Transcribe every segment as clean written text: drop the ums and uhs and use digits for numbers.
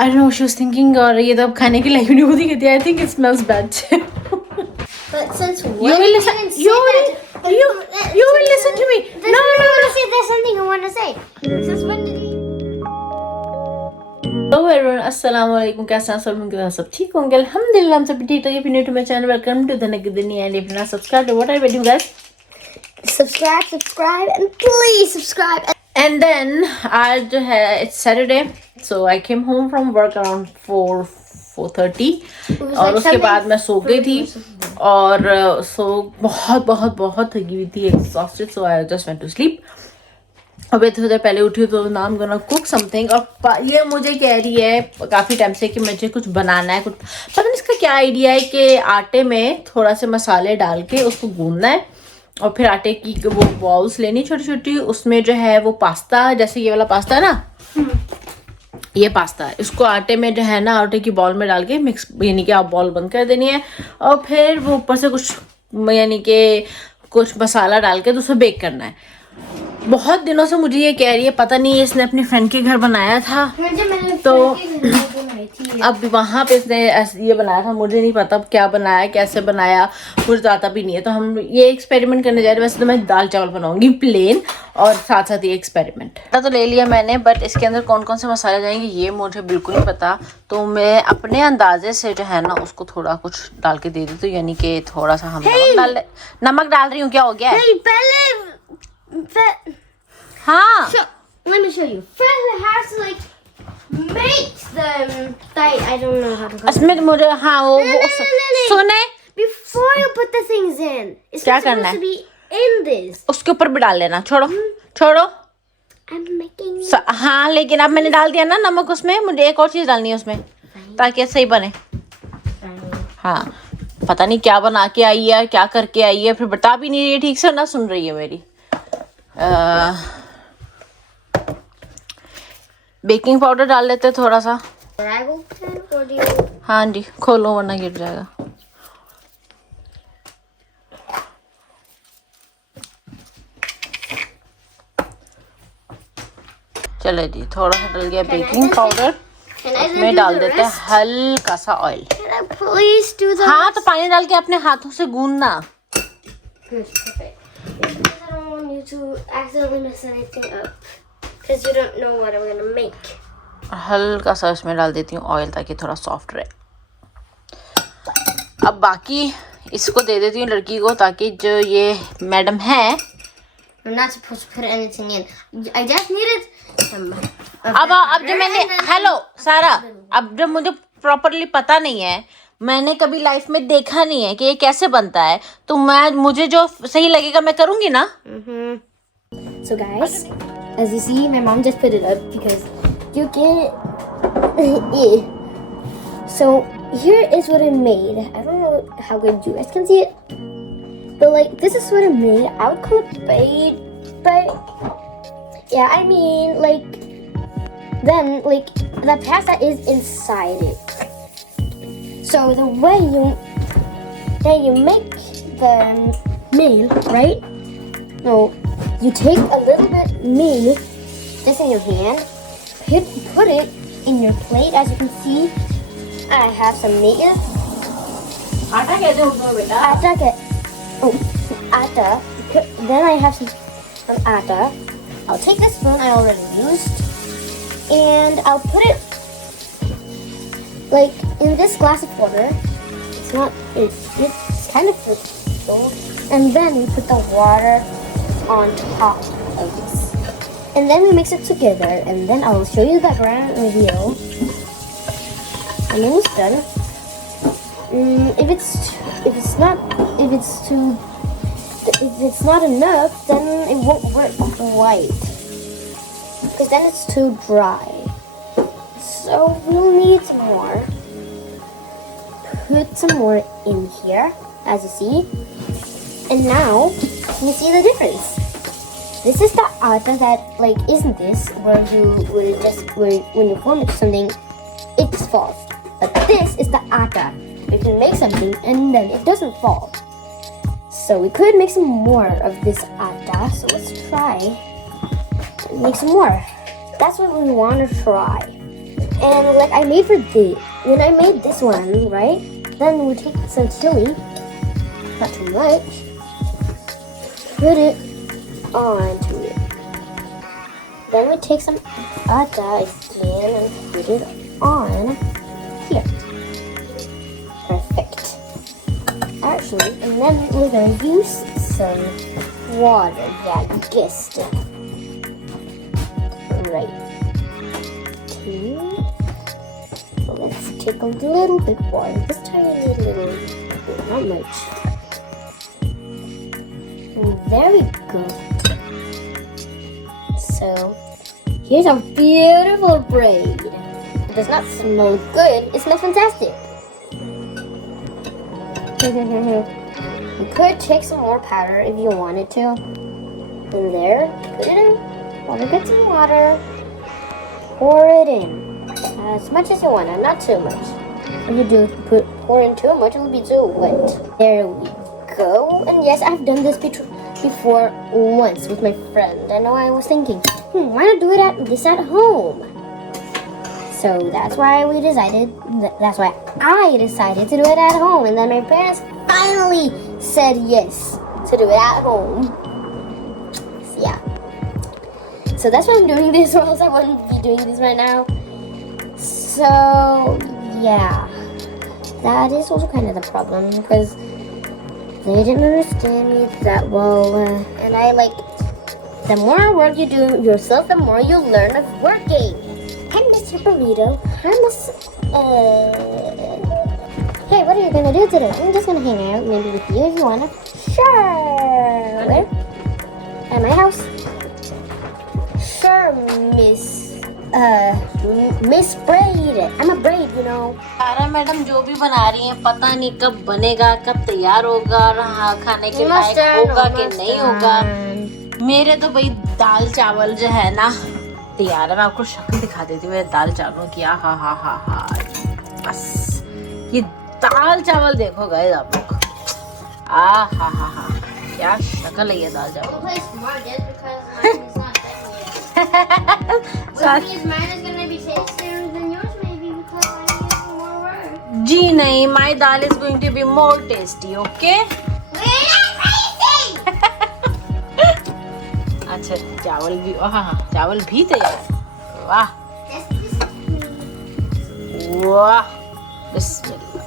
I don't know, she was thinking और ये तो अब खाने के लायक नहीं होती कहती I think it smells bad. But since You will listen. You will listen to me. No. There's something I want to say. Since when did he? Hello everyone, अस्सलाम वालेकुम. कैसे हैं सब लोग? सब ठीक होंगे अल्हम्दुलिल्लाह. हम सब ठीक है. If you're new to my channel, welcome to Dhanak Duniya. And if you're not subscribed, what are you waiting, guys? Subscribe, and please subscribe. And then आज जो है it's Saturday, so I came home from work around 4:30 और उसके बाद मैं सो गई थी और बहुत थकी हुई थी, exhausted, so I just went to sleep. अभी थोड़ी देर पहले उठी तो नाम गना कुक समथिंग और ये मुझे कह रही है काफ़ी टाइम से कि मुझे कुछ बनाना है, कुछ पता नहीं इसका क्या आइडिया है कि आटे में थोड़ा से मसाले डाल के उसको गूंदना है और फिर आटे की वो बॉल्स लेनी छोटी छोटी, उसमें जो है वो पास्ता, जैसे ये वाला पास्ता है ना, ये पास्ता है, इसको आटे में जो है ना आटे की बॉल में डाल के मिक्स यानी कि आप बॉल बंद कर देनी है और फिर वो ऊपर से कुछ यानी कि कुछ मसाला डाल के तो उसे बेक करना है. बहुत दिनों से मुझे ये कह रही है, पता नहीं इसने अपनी फ्रेंड के घर बनाया था तो अब वहाँ पे इसने ये बनाया था, मुझे नहीं पता क्या बनाया कैसे बनाया, मुझे आता भी नहीं है. तो हम ये एक्सपेरिमेंट करने जा रहे हैं. वैसे तो मैं दाल चावल बनाऊंगी प्लेन और साथ साथ ये एक्सपेरिमेंट तो ले लिया मैंने, बट इसके अंदर कौन कौन से मसाले जाएंगे ये मुझे बिल्कुल नहीं पता. तो मैं अपने अंदाजे से जो है ना उसको थोड़ा कुछ डाल के दे देती हूँ, यानी कि थोड़ा सा हम नमक डाल रही हूँ. क्या हो गया हाँ Let me show you. First, I have to like make them. I don't know how to. इसमें मुझे हाँ वो सुने Before you put the things in, it's क्या supposed करना है? to be in this. उसके ऊपर भी डाल लेना. छोड़ो I'm making. हाँ लेकिन अब मैंने डाल दिया ना नमक उसमें, मुझे एक और चीज डालनी है उसमें ताकि सही बने. हाँ पता नहीं क्या बना के आई है, क्या करके आई है, फिर बता भी नहीं रही है ठीक से, ना सुन रही है मेरी. बेकिंग पाउडर डाल लेते हैं थोड़ा सा. हाँ जी खोलो वरना गिर जाएगा. चले जी थोड़ा सा डल गया बेकिंग पाउडर, उसमें डाल देते हैं हल्का सा ऑयल. हाँ तो पानी डाल के अपने हाथों से गूंदना. To accidentally mess anything up because you don't know what I'm gonna make. हल्का सा इसमें डाल देती हूँ ऑयल ताकि थोड़ा सॉफ्ट रहे. अब बाकी इसको दे देती हूँ लड़की को ताकि जो ये मैडम है. I'm not supposed to put anything in. I just needed some. अब जब मैंने हेलो सारा, अब जब मुझे प्रॉपरली पता नहीं है, मैंने कभी लाइफ में देखा नहीं है कि ये कैसे बनता है, तो मुझे जो सही लगेगा मैं करूँगी ना. So guys, as you see, my mom just put it up because you can. So here is what I made. I don't know how good you guys can see it, but like this is what I made. I would call it baked, but yeah, I mean like then like the pasta is inside it. So the way you make the meal, right? No, you take a little bit meal just in your hand, put it in your plate. As you can see, I have some meal. आटा कैसे होगा बेटा? Atta. Then I have some atta. I'll take the spoon I already used, and I'll put it like in this glass of water. It's kind of full, and then we put the water on top of this, and then we mix it together, and then I'll show you the grand reveal. And then it's done. If it's not enough, then it won't work right, because then it's too dry. So we'll need some more. Put some more in here, as you see. And now, you see the difference. This is the atta that like isn't this where when you form it to something, it just falls. But this is the atta. You can make something and then it doesn't fall. So we could make some more of this atta. So let's try and make some more. That's what we want to try. And like I made for when I made this one, right? Then we take some chili, not too much, put it onto it. Then we take some atta again and put it on here. Perfect. Actually, and then we're gonna use some water. Yeah, you guessed it. Right. So let's take a little bit more. This tiny little bit, not much. And there we go. So here's our beautiful braid. It does not smell good. It smells fantastic. You could take some more powder if you wanted to. And there, put it in. Want to get some water. Pour it in. As much as you want, not too much. If you do pour in too much, it will be too wet. There we go. And yes, I've done this before once with my friend. I know I was thinking, why not do this at home? So that's why I decided to do it at home. And then my parents finally said yes to do it at home. So yeah. So that's why I'm doing this, or else I wouldn't be doing this right now. So yeah, that is also kind of the problem because they didn't understand me that well, and I like the more work you do yourself, the more you learn of working. Hi, Mr. Burrito. Hi, Hey, what are you gonna do today? I'm just gonna hang out, maybe with you if you wanna. Sure. Where? At my house. Sure, Miss Braid. I'm a braid, you know. सारा मैडम जो भी बना रही हैं पता नहीं कब बनेगा, कब तैयार होगा और हाँ खाने के लायक होगा कि नहीं होगा। मेरे तो भाई दाल चावल जो है ना तैयार है। मैं आपको शक्ल दिखा देती हूँ दाल चावलों की। हा बस ये दाल चावल देखो गाइस आप लोग। हा क्या शक्ल है ये दाल चावल। जी नहीं, my dal is going to be more tasty, okay? अच्छा चावल भी, चावल भी तैयार। वाह बिस्मिल्लाह।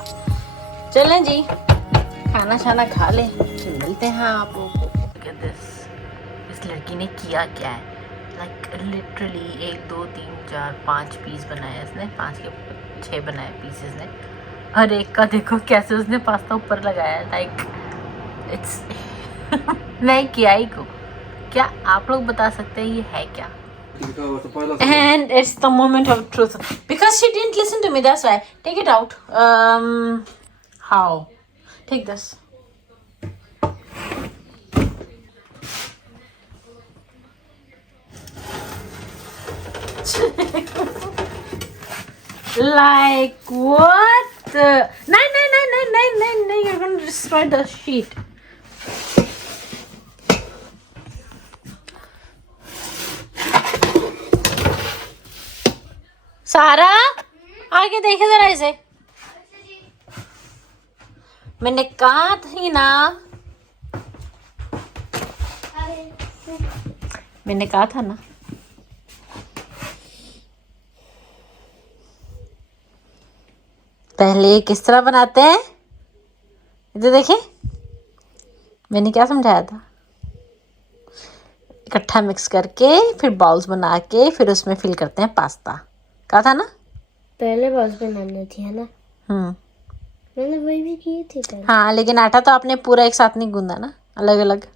चलें जी खाना शाना खा लें, मिलते हैं आप लोगों को। इस लड़की ने किया क्या है, लाइक लिटरली 1 2 3 4 5 पीस बनाए इसने, 5 के 6 बनाए पीसेस ने। हर एक का देखो कैसे उसने पास्ता ऊपर लगाया, लाइक इट्स मैं क्या ही को। क्या आप लोग बता सकते हैं ये है क्या? And it's the moment of truth because she didn't listen to me, that's why. Take it out. How? Take this. Like what? No, you're gonna destroy the sheet. सारा आगे देखे जरा इसे। मैंने कहा थी ना, मैंने कहा था ना। पहले किस तरह बनाते हैं इधर देखें, मैंने क्या समझाया था। इकट्ठा मिक्स करके फिर बॉल्स बना के फिर उसमें फिल करते हैं पास्ता, कहा था ना। पहले बॉल्स बनानी थी है ना। मैंने वही भी की थी पहले। हाँ लेकिन आटा तो आपने पूरा एक साथ नहीं गूंदा ना, अलग अलग।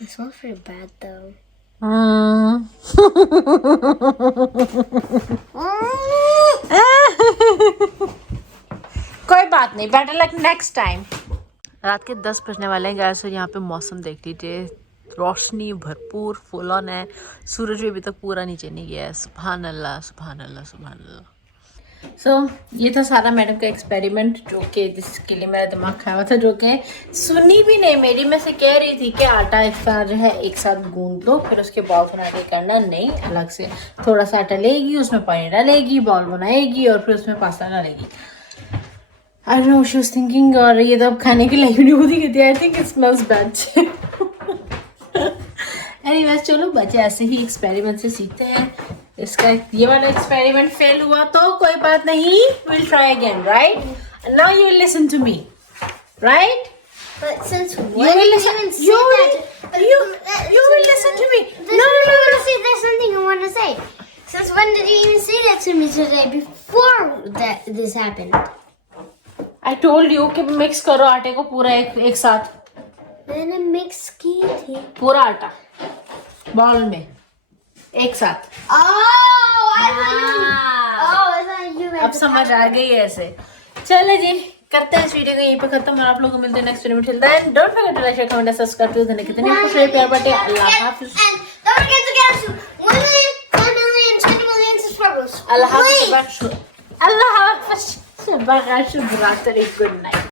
It smells pretty bad though. कोई बात नहीं, बेटर लक नेक्स्ट टाइम। रात के 10 बजने वाले हैं गाइस, और यहाँ पे मौसम देख लीजिए, रोशनी भरपूर फुल ऑन है। सूरज भी अभी तक पूरा नीचे नहीं गया है। सुभान अल्लाह सुभान अल्लाह सुभान अल्लाह। सो ये था सारा मैडम का एक्सपेरिमेंट, जो कि जिसके लिए मेरा दिमाग खाया हुआ था, जो कि सुनी भी नहीं मेरी। मैं से कह रही थी कि आटा एक साथ जो है एक साथ गूंद लो, फिर उसके बॉल बना के करना, नहीं अलग से थोड़ा सा आटा लेगी, उसमें पानी डालेगी, बॉल बनाएगी और फिर उसमें पास्ता डालेगी। I don't know she was thinking, और ये तो अब खाने के लिए नहीं होती कहती, I think it smells bad. Anyways चलो, बच्चे ऐसे ही एक्सपेरिमेंट से सीखते हैं। इसका ये वाला एक्सपेरिमेंट फेल हुआ तो कोई बात नहीं, will try again, right? Now you will listen to me, right? But since You when will did listen. you even say You will. that? You will listen to me. No, there's something I want to say. Since when did you even say that to me today before that this happened? I told you कि मिक्स करो आटे को पूरा एक साथ, मैंने मिक्स की थी पूरा आटा बॉल में एक साथ। I thought you अब समझ आ गई है ऐसे। चले जी, करते हैं इस वीडियो को यहीं पे खत्म, और आप लोगों को मिलते हैं नेक्स्ट वीडियो में। Till then don't forget to like, share, comment, subscribe to Dhanak. कितने खुश रहे, प्यार बांटे। अल्लाह हाफिज़। And don't forget to get us to 1 million, 10 million, 20 million subscribers. अल्लाह हाफिज़। अल्लाह हाफिज़। शुभ रात्रि, गुड नाइट।